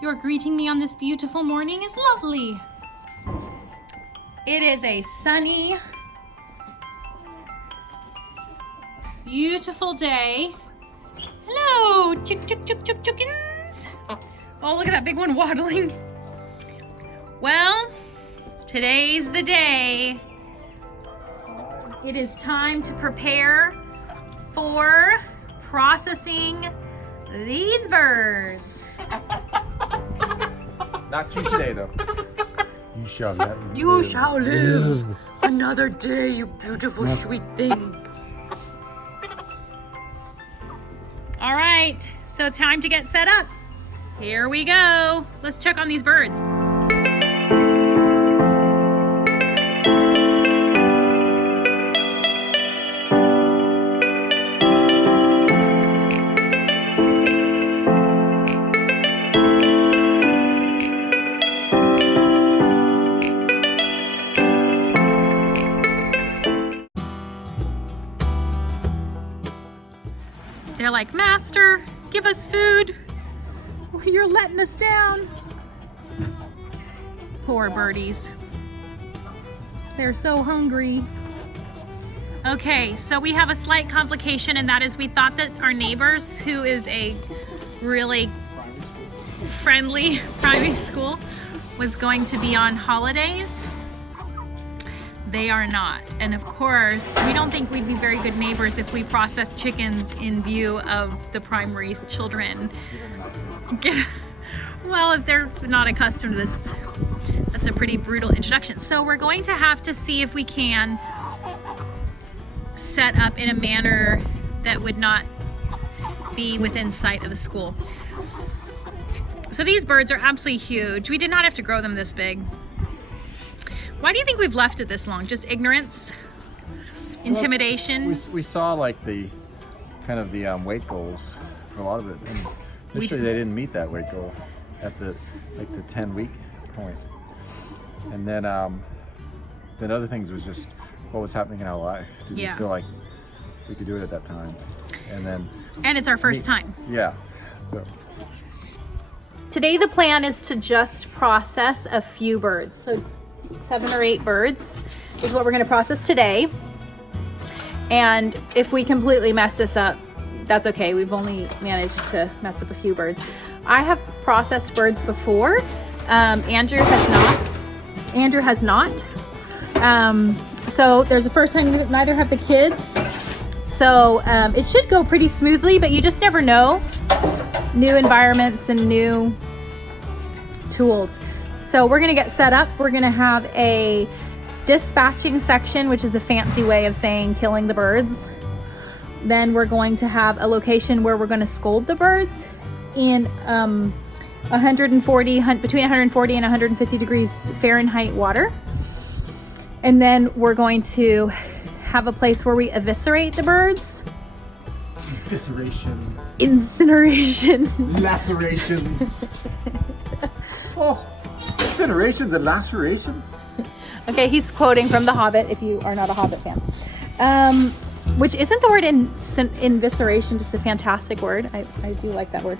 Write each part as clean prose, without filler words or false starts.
Your greeting me on this beautiful morning is lovely. It is a sunny, beautiful day. Hello, chickens. Oh, look at that big one waddling. Well, today's the day. It is time to prepare for processing these birds. Not you say though. You shall live. You shall live another day, you beautiful sweet thing. All right, so time to get set up. Here we go. Let's check on these birds. They're like, Master, give us food. You're letting us down. Poor birdies. They're so hungry. Okay, so we have a slight complication, and that is we thought that our neighbors, who is a really friendly primary school, was going to be on holidays. They are not. And of course, we don't think we'd be very good neighbors if we processed chickens in view of the primary children. Well, if they're not accustomed to this, that's a pretty brutal introduction. So we're going to have to see if we can set up in a manner that would not be within sight of the school. So these birds are absolutely huge. We did not have to grow them this big. Why do you think we've left it this long? Just ignorance? Intimidation? Well, we saw like the kind of the weight goals for a lot of it. And initially they didn't meet that weight goal at the 10-week point. And then other things was just what was happening in our life. Did we feel like we could do it at that time? And it's our first time. Yeah. So today the plan is to just process a few birds. So 7 or 8 birds is what we're going to process today. And if we completely mess this up, that's okay. We've only managed to mess up a few birds. I have processed birds before. Andrew has not. So there's a first time, neither have the kids. So it should go pretty smoothly, but you just never know. New environments and new tools. So we're gonna get set up. We're gonna have a dispatching section, which is a fancy way of saying killing the birds. Then we're going to have a location where we're gonna scold the birds in between 140 and 150 degrees Fahrenheit water. And then we're going to have a place where we eviscerate the birds. Incineration. Lacerations. Oh. Incinerations and lacerations? Okay, he's quoting from The Hobbit, if you are not a Hobbit fan. Which isn't the word invisceration just a fantastic word? I do like that word.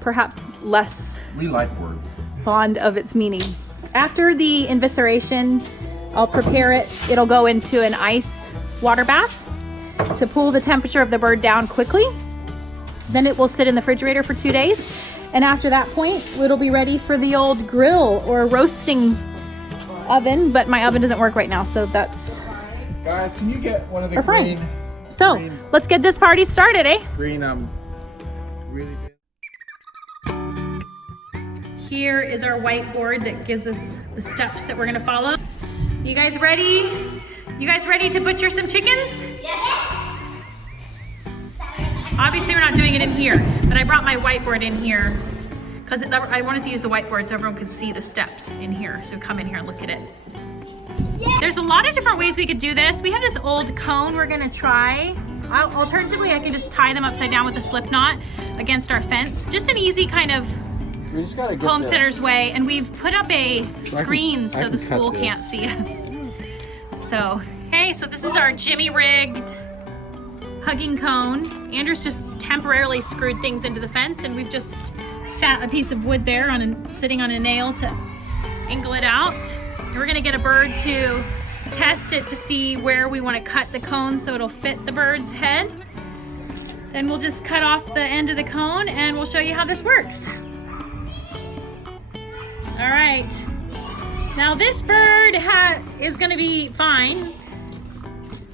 Perhaps less we like words. Fond of its meaning. After the invisceration, I'll prepare it. It'll go into an ice water bath to cool the temperature of the bird down quickly. Then it will sit in the refrigerator for 2 days. And after that point, it'll be ready for the old grill or roasting oven, but my oven doesn't work right now, so that's... Guys, can you get one of the green... So, let's get this party started, eh? Green, really good. Here is our whiteboard that gives us the steps that we're gonna follow. You guys ready? You guys ready to butcher some chickens? Yes. Obviously we're not doing it in here, but I brought my whiteboard in here because I wanted to use the whiteboard so everyone could see the steps in here. So come in here and look at it. Yes. There's a lot of different ways we could do this. We have this old cone we're gonna try. Alternatively, I can just tie them upside down with a slip knot against our fence. Just an easy kind of homesteader's way. And we've put up a screen so the school can't see us. So, hey, so this is our Jimmy rigged hugging cone. Andrew's just temporarily screwed things into the fence and we've just a piece of wood there sitting on a nail to angle it out. And we're gonna get a bird to test it to see where we want to cut the cone so it'll fit the bird's head. Then we'll just cut off the end of the cone and we'll show you how this works. All right. Now this bird is gonna be fine.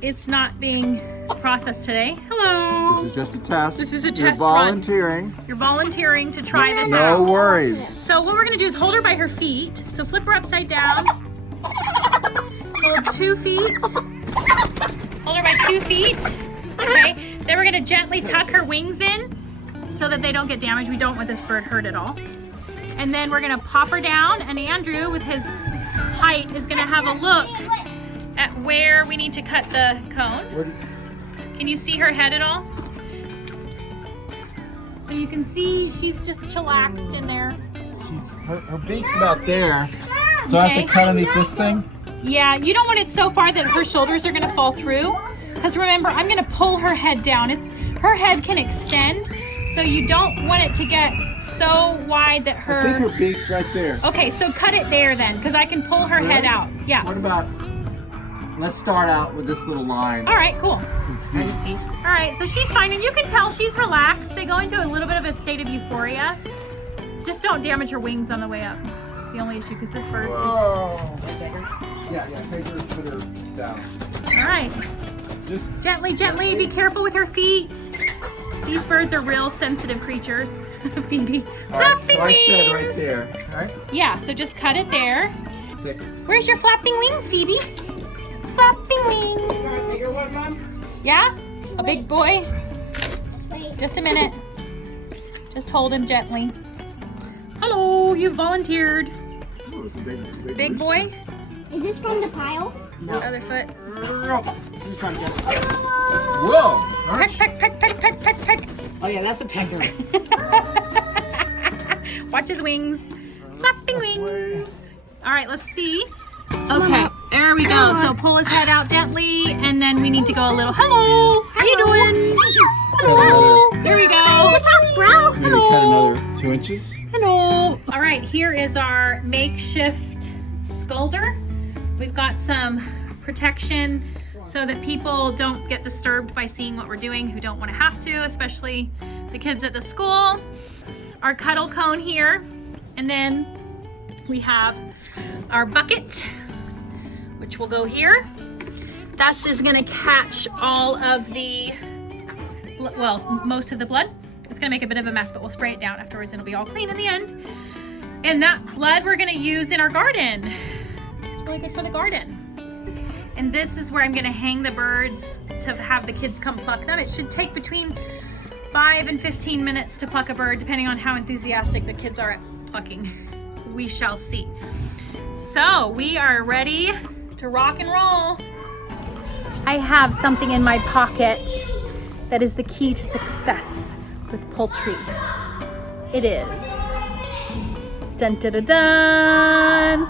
It's not being processed today. Hello. This is just a test. This is a You're test run. volunteering. You're volunteering to try this out. No worries. So what we're gonna do is hold her by her feet. So flip her upside down. Hold 2 feet. Hold her by 2 feet. Okay. Then we're gonna gently tuck her wings in so that they don't get damaged. We don't want this bird hurt at all. And then we're gonna pop her down, and Andrew, with his height, is gonna have a look at where we need to cut the cone. Can you see her head at all? So you can see she's just chillaxed in there. Her beak's about there. So I have Okay. to cut underneath this thing? Yeah, you don't want it so far that her shoulders are gonna fall through. Because remember, I'm gonna pull her head down. Her head can extend, so you don't want it to get so wide that I think her beak's right there. Okay, so cut it there then, because I can pull her head out. Yeah. What about, let's start out with this little line. All right, cool. And see. All right, so she's fine, and you can tell she's relaxed. They go into a little bit of a state of euphoria. Just don't damage her wings on the way up. It's the only issue, because this bird is... Whoa. Yeah, take her, put her down. All right. Just Gently, gently, be careful with her feet. These birds are real sensitive creatures. Phoebe. all right, Flapping so I said right wings. there. All right. Yeah, so just cut it there. Take Where's your flapping wings, Phoebe? Flapping wings. one, Mom? Yeah? A big boy? Just a minute. Just hold him gently. Hello, you volunteered. Oh, it's a big Big boy? Is this from the pile? Other foot. This is from just. Whoa! All Peck, right. peck, peck, peck, peck, peck, peck. Oh yeah, that's a pecker. Watch his wings. Flapping wings. All right, let's see. Okay, there we go. So pull his head out gently, and then we need to go a little, hello, how you doing? Hello, here we go. What's up, bro? Maybe cut another 2 inches. Hello. All right, here is our makeshift scolder. We've got some protection so that people don't get disturbed by seeing what we're doing who don't want to have to, especially the kids at the school. Our cuddle cone here, and then we have our bucket, which will go here. This is gonna catch all of the, well, most of the blood. It's gonna make a bit of a mess, but we'll spray it down afterwards and it'll be all clean in the end. And that blood we're gonna use in our garden. It's really good for the garden. And this is where I'm gonna hang the birds to have the kids come pluck them. It should take between 5 and 15 minutes to pluck a bird, depending on how enthusiastic the kids are at plucking. We shall see. So we are ready to rock and roll. I have something in my pocket that is the key to success with poultry. It is. Dun dun dun dun.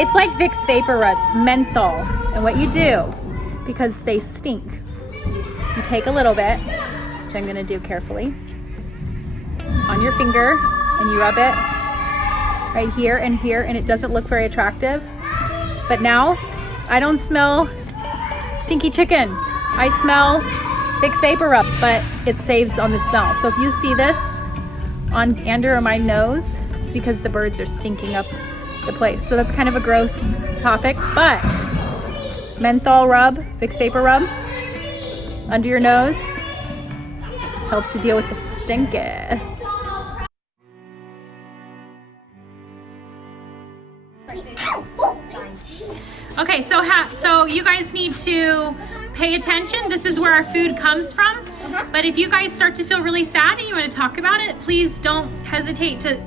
It's like Vicks Vapor Rub, menthol. And what you do, because they stink, you take a little bit, which I'm gonna do carefully, on your finger, and you rub it right here, and it doesn't look very attractive. But now, I don't smell stinky chicken. I smell Vicks Vapor Rub, but it saves on the smell. So if you see this on Andrew or my nose, it's because the birds are stinking up the place. So that's kind of a gross topic, but menthol rub, Vicks Vapor Rub, under your nose, helps to deal with the stinky. Okay, so you guys need to pay attention. This is where our food comes from. But if you guys start to feel really sad and you want to talk about it, please don't hesitate to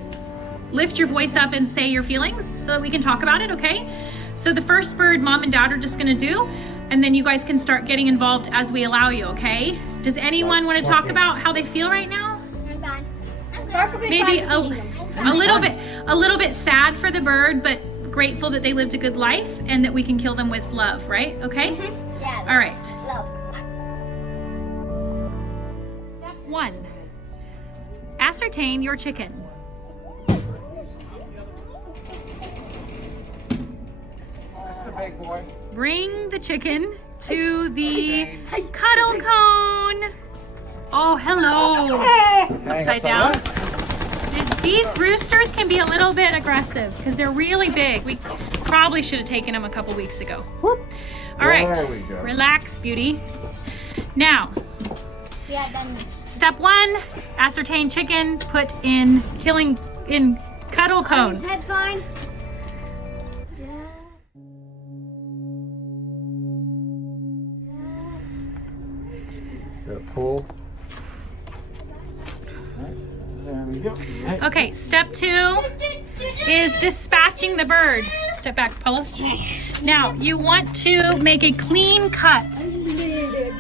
lift your voice up and say your feelings so that we can talk about it, okay? So the first bird, Mom and Dad are just gonna do, and then you guys can start getting involved as we allow you, okay? Does anyone want to talk about how they feel right now? I'm fine. I'm perfectly Maybe fine with eating them. a little bit sad for the bird, but grateful that they lived a good life and that we can kill them with love, right? Okay? Yeah. All right. Love. Step 1. Ask ascertain your chicken. This is the big boy. Bring the chicken to the cuddle cone. Oh, hello. Upside down. These roosters can be a little bit aggressive because they're really big. We probably should have taken them a couple weeks ago. All right, There we go. relax, beauty. Now, Yeah, then. step 1, ascertain chicken, put in cuddle cone. His head's fine. Pull. There we go. Hey. Okay, step 2 is dispatching the bird. Step back, Apollos. Now, you want to make a clean cut.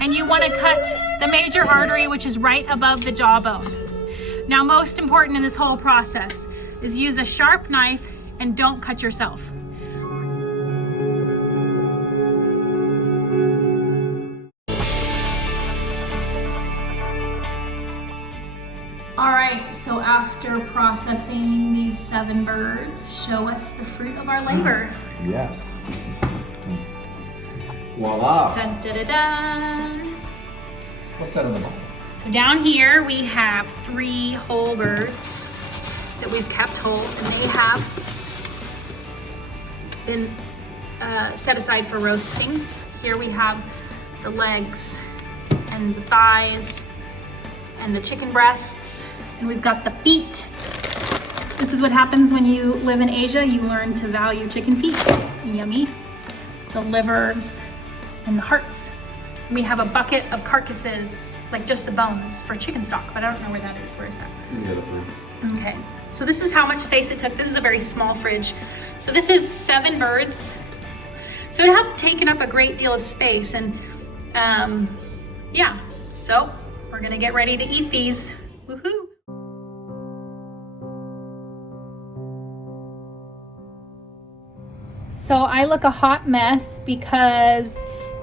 And you want to cut the major artery, which is right above the jawbone. Now, most important in this whole process is use a sharp knife and don't cut yourself. All right, so after processing these 7 birds, show us the fruit of our labor. Yes. Voila. Dun, dun, dun, dun. What's that in the bowl? So down here we have 3 whole birds that we've kept whole, and they have been set aside for roasting. Here we have the legs and the thighs and the chicken breasts, and we've got the feet. This is what happens when you live in Asia. You learn to value chicken feet. Yummy. The livers and the hearts. And we have a bucket of carcasses, like just the bones for chicken stock, but I don't know where that is. Where is that? Okay, so this is how much space it took. This is a very small fridge. So this is 7 birds. So it hasn't taken up a great deal of space, and yeah, so we're gonna get ready to eat these. Woohoo! So I look a hot mess because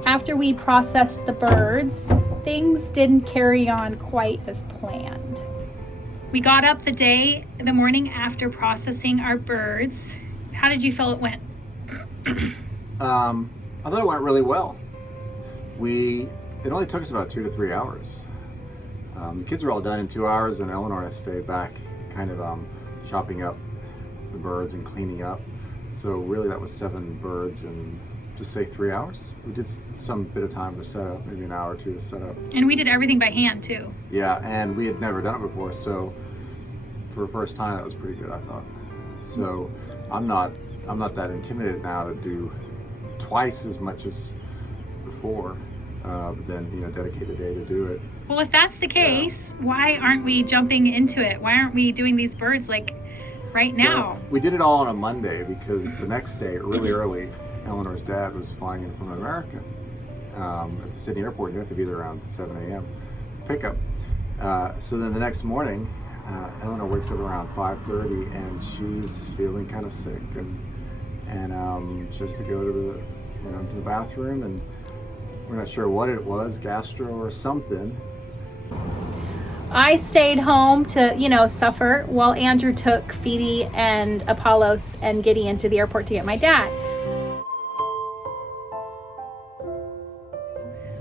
after we processed the birds, things didn't carry on quite as planned. We got up the morning after processing our birds. How did you feel it went? I thought it went really well. It only took us about 2 to 3 hours. The kids were all done in 2 hours, and Eleanor and I stayed back, kind of chopping up the birds and cleaning up. So really, that was 7 birds in just say 3 hours. We did some bit of time to set up, maybe an hour or 2 to set up. And we did everything by hand too. Yeah, and we had never done it before, so for the first time, that was pretty good, I thought. So I'm not that intimidated now to do twice as much as before, then dedicate a day to do it. Well, if that's the case, why aren't we jumping into it? Why aren't we doing these birds like right now? So we did it all on a Monday because the next day, really early, Eleanor's dad was flying in from America at the Sydney airport. You have to be there around 7 a.m. pickup. So then the next morning, Eleanor wakes up around 5:30 and she's feeling kind of sick, and she has to go to the bathroom, and we're not sure what it was, gastro or something. I stayed home to, suffer while Andrew took Phoebe and Apollos and Gideon to the airport to get my dad.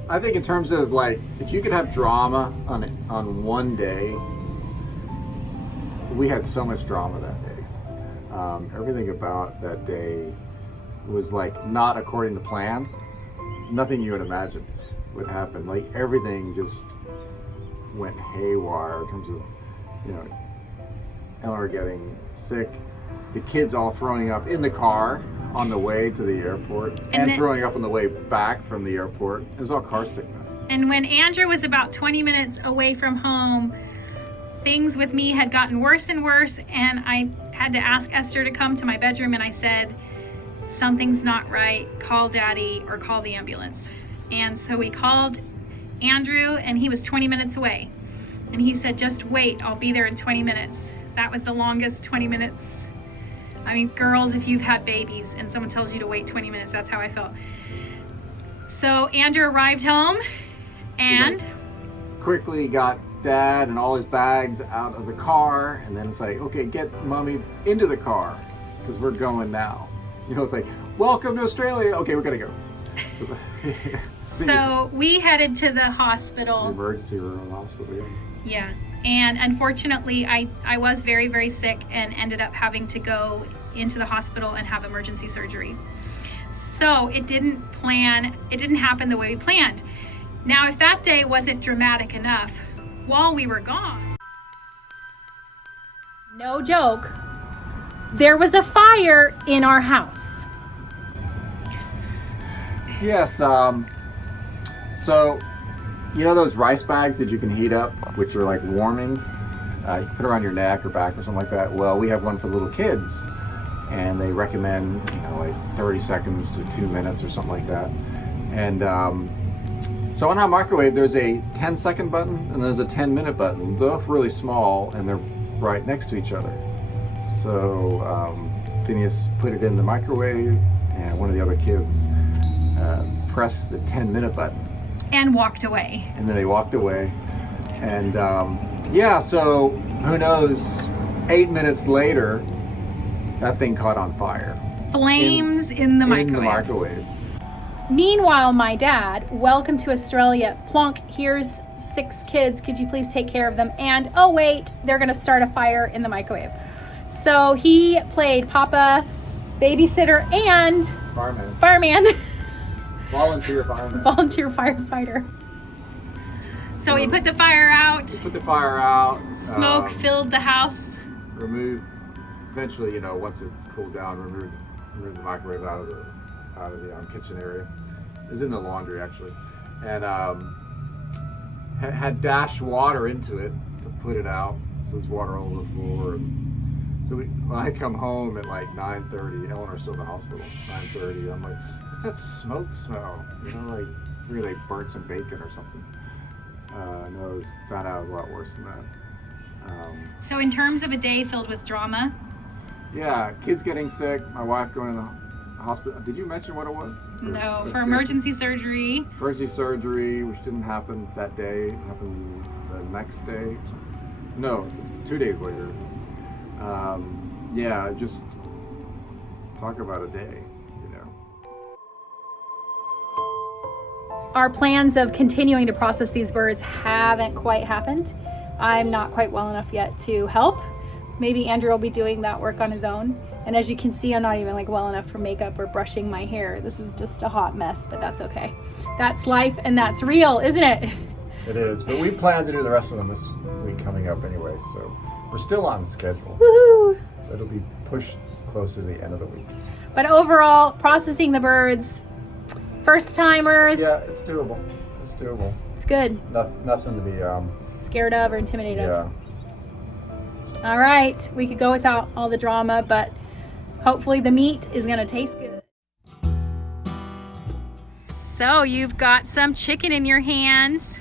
I think in terms of if you could have drama on one day, we had so much drama that day. Everything about that day was not according to plan. Nothing you would imagine would happen. Everything just went haywire in terms of, Eleanor getting sick, the kids all throwing up in the car on the way to the airport, and throwing up on the way back from the airport. It was all car sickness. And when Andrew was about 20 minutes away from home, things with me had gotten worse and worse, and I had to ask Esther to come to my bedroom, and I said, something's not right, call Daddy or call the ambulance. And so we called Andrew, and he was 20 minutes away. And he said, just wait, I'll be there in 20 minutes. That was the longest 20 minutes. I mean, girls, if you've had babies and someone tells you to wait 20 minutes, that's how I felt. So Andrew arrived home and quickly got dad and all his bags out of the car, and then it's like, okay, get mommy into the car because we're going now. You know, it's like, welcome to Australia. Okay, we're gonna go. So we headed to the The hospital. emergency room, hospital. Yeah. Yeah. And unfortunately, I was very, very sick and ended up having to go into the hospital and have emergency surgery. So it didn't happen the way we planned. Now, if that day wasn't dramatic enough, while we were gone, no joke, there was a fire in our house. Yes. So, you know those rice bags that you can heat up, which are like warming? You put around your neck or back or something like that. Well, we have one for little kids, and they recommend, you know, like 30 seconds to 2 minutes or something like that. And so on our microwave, there's a 10-second button and there's a 10-minute button, both really small, and they're right next to each other. So Phineas put it in the microwave, and one of the other kids pressed the 10-minute button. And walked away. And then they walked away. And yeah, so who knows, 8 minutes later, that thing caught on fire. Flames in the microwave. In the microwave. Meanwhile, my dad, welcome to Australia. Plonk, here's 6 kids. Could you please take care of them? And oh wait, they're gonna start a fire in the microwave. So he played Papa, babysitter, and fireman. Volunteer fireman. Volunteer firefighter. So he put the fire out. Put the fire out. Smoke filled the house. Eventually, you know, once it cooled down, remove the microwave out of the kitchen area. It was in the laundry actually, and had dashed water into it to put it out. So there's water all over the floor. So when I come home at like 9:30, Eleanor's still in the hospital. 9:30, I'm like, what's that smoke smell? You know, like maybe they burnt some bacon or something. No, found out it was a lot worse than that. So in terms of a day filled with drama. Yeah, kids getting sick, my wife going in the hospital. Did you mention what it was? No, for emergency surgery. Emergency surgery, which didn't happen that day. It happened the next day. No, 2 days later. Yeah, just talk about a day, you know. Our plans of continuing to process these birds haven't quite happened. I'm not quite well enough yet to help. Maybe Andrew will be doing that work on his own. And as you can see, I'm not even like well enough for makeup or brushing my hair. This is just a hot mess, but that's okay. That's life and that's real, isn't it? It is, but we plan to do the rest of them this week coming up anyway, so we're still on schedule. Woohoo! It'll be pushed closer to the end of the week. But overall, processing the birds, first timers. Yeah, it's doable. It's doable. It's good. Nothing to be Scared of or intimidated of. Yeah. All right, we could go without all the drama, but hopefully the meat is gonna taste good. So you've got some chicken in your hands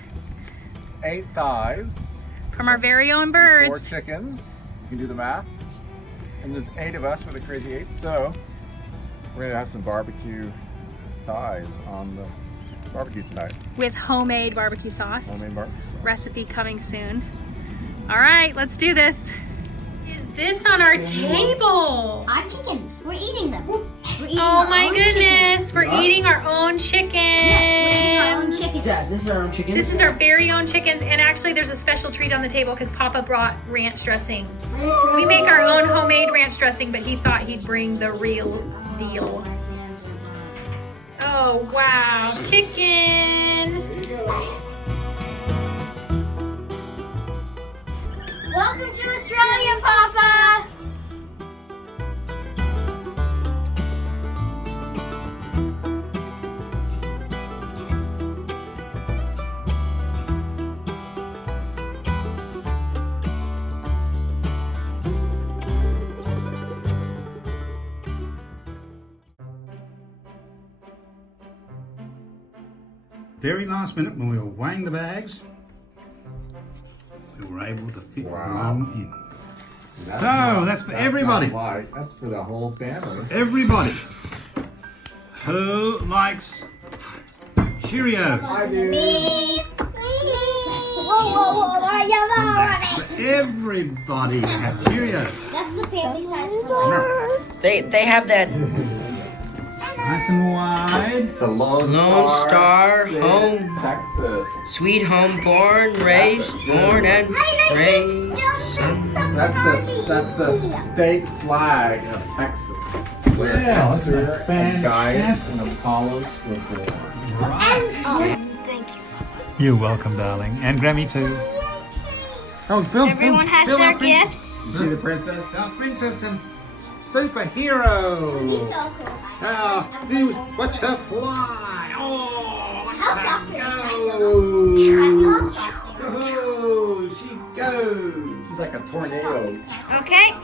8 thighs. from our very own 4 birds. chickens. You can do the math. And there's 8 of us for the crazy 8, so we're gonna have some barbecue thighs on the barbecue tonight. With homemade barbecue sauce. Homemade barbecue sauce. Recipe coming soon. All right, let's do this. Is this on our table? Our chickens. We're eating them. We're eating Oh our my own goodness, chickens. we're eating our own chickens. Yes, we're eating our own chickens. Dad, this is our own chicken. This is our very own chickens, and actually there's a special treat on the table because Papa brought ranch dressing. We make our own homemade ranch dressing, but he thought he'd bring the real deal. Oh wow, chicken! Welcome to Australia, Papa. Very last minute, when we were weighing the bags, we were able to fit one in. So that's for everybody. That's for the whole family. Everybody who likes Cheerios. I do. That's the That's for everybody to have Cheerios. That's the family size for They have that Nice and wide. The Lone Star State, Home. Texas. sweet home, born, raised, born and raised. Son. That's the state flag of Texas. Where Well, Esther and fantastic. Gaius and Apollos were born. Thank you. You're welcome, darling. And Grammy too. Oh, Phil. Everyone has Phil, their our princess. gifts. You see the princess? Our princess and superhero. He's so cool. Watch her fly. Oh, look How at soft her are go. How soft are Oh, she goes. She's like a tornado. Okay.